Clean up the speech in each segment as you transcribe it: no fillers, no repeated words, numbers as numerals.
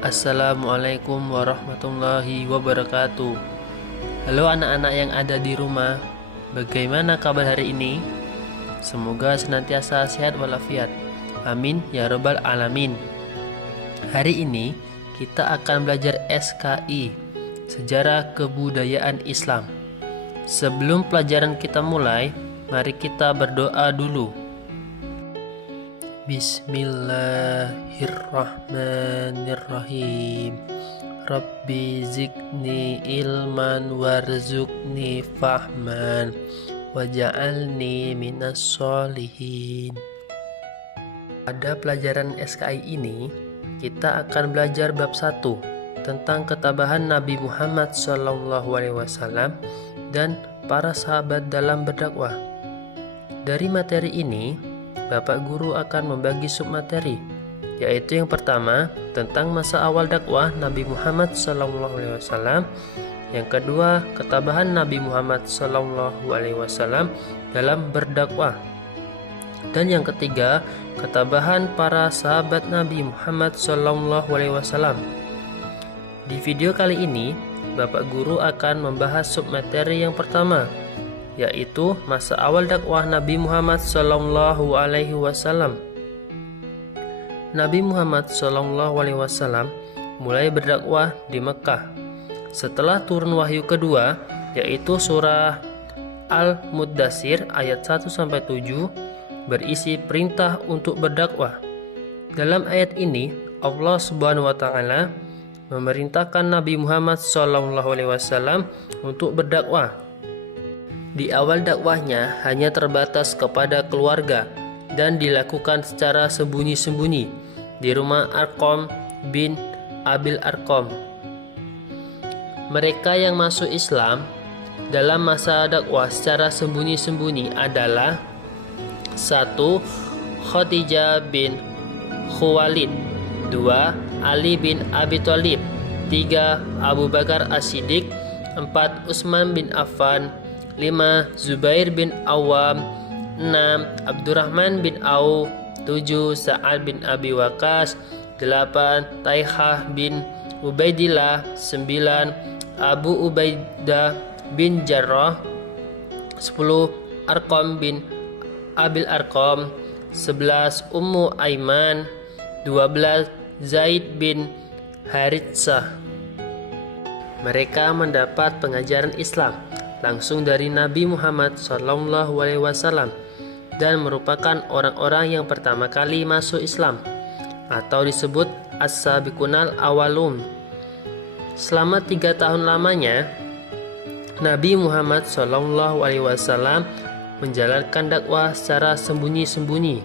Assalamualaikum warahmatullahi wabarakatuh. Halo anak-anak yang ada di rumah, bagaimana kabar hari ini? Semoga senantiasa sehat walafiat. Amin ya robbal alamin. Hari ini kita akan belajar SKI, Sejarah Kebudayaan Islam. Sebelum pelajaran kita mulai, mari kita berdoa dulu. Bismillahirrahmanirrahim. Rabbi zidni ilman warzuqni fahman waj'alni minas sholihin. Pada pelajaran SKI ini, kita akan belajar bab 1 tentang ketabahan Nabi Muhammad SAW dan para sahabat dalam berdakwah. Dari materi ini, Bapak Guru akan membagi submateri, yaitu yang pertama tentang masa awal dakwah Nabi Muhammad SAW, yang kedua ketabahan Nabi Muhammad SAW dalam berdakwah, dan yang ketiga ketabahan para sahabat Nabi Muhammad SAW. Di video kali ini, Bapak Guru akan membahas submateri yang pertama, yaitu masa awal dakwah Nabi Muhammad SAW. Nabi Muhammad SAW mulai berdakwah di Mekah setelah turun wahyu kedua, yaitu surah Al-Muddatsir ayat 1-7 berisi perintah untuk berdakwah. Dalam ayat ini, Allah Subhanahu wa taala memerintahkan Nabi Muhammad SAW untuk berdakwah. Di awal dakwahnya hanya terbatas kepada keluarga dan dilakukan secara sembunyi-sembunyi di rumah Arqam bin Abil Arqam. Mereka yang masuk Islam dalam masa dakwah secara sembunyi-sembunyi adalah 1. Khadijah bin Khuwailid, 2. Ali bin Abi Thalib, 3. Abu Bakar As-Siddiq, 4. Utsman bin Affan, 5. Zubair bin Awam, 6. Abdurrahman bin Auf, 7. Sa'ad bin Abi Waqqas, 8. Talhah bin Ubaidillah, 9. Abu Ubaidah bin Jarrah, 10. Arqam bin Abil Arqam, 11. Ummu Aiman, 12. Zaid bin Haritsah. Mereka mendapat pengajaran Islam langsung dari Nabi Muhammad SAW dan merupakan orang-orang yang pertama kali masuk Islam atau disebut as-sabiqunal awalun. Selama 3 tahun lamanya, Nabi Muhammad SAW menjalankan dakwah secara sembunyi-sembunyi.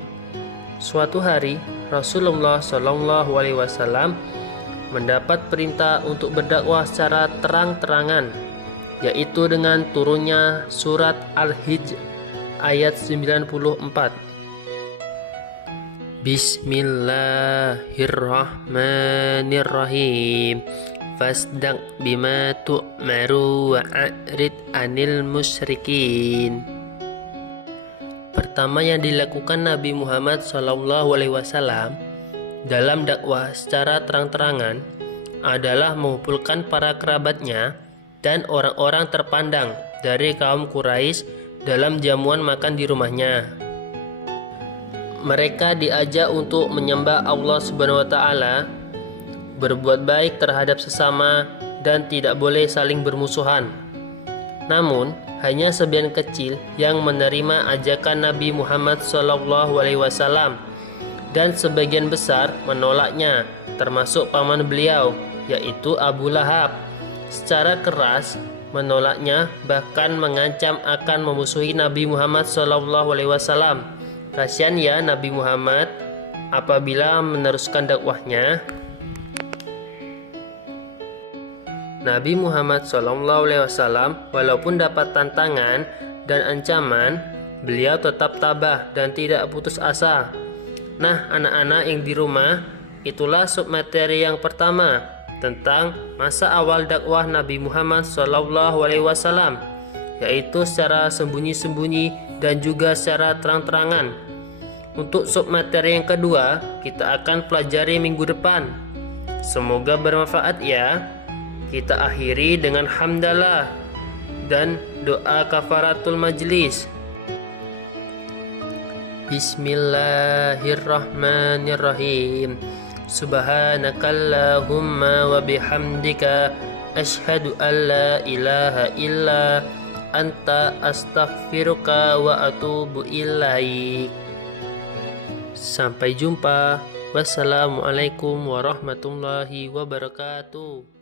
Suatu hari, Rasulullah SAW mendapat perintah untuk berdakwah secara terang-terangan, yaitu dengan turunnya surat Al-Hijr ayat 94. Bismillahirrahmanirrahim. Fasdaq bima tu'maru wa a'rid anil musyrikin. Pertama yang dilakukan Nabi Muhammad SAW dalam dakwah secara terang-terangan adalah mengumpulkan para kerabatnya dan orang-orang terpandang dari kaum Quraisy dalam jamuan makan di rumahnya. Mereka diajak untuk menyembah Allah Subhanahu wa taala, berbuat baik terhadap sesama, dan tidak boleh saling bermusuhan. Namun, hanya sebagian kecil yang menerima ajakan Nabi Muhammad SAW dan sebagian besar menolaknya, termasuk paman beliau, yaitu Abu Lahab. Secara keras menolaknya, bahkan mengancam akan memusuhi Nabi Muhammad SAW. Kasihan ya Nabi Muhammad apabila meneruskan dakwahnya. Nabi Muhammad SAW walaupun dapat tantangan dan ancaman, beliau tetap tabah dan tidak putus asa. Nah, anak-anak yang di rumah, itulah submateri yang pertama tentang masa awal dakwah Nabi Muhammad SAW, yaitu secara sembunyi-sembunyi dan juga secara terang-terangan. Untuk submateri yang kedua, kita akan pelajari minggu depan, Semoga bermanfaat ya. Kita akhiri dengan hamdalah dan doa kafaratul majlis. Bismillahirrahmanirrahim. Subhanakallahumma wa bihamdika asyhadu an la ilaha illa anta astaghfiruka wa atubu ilaik. Sampai jumpa. Wassalamualaikum warahmatullahi wabarakatuh.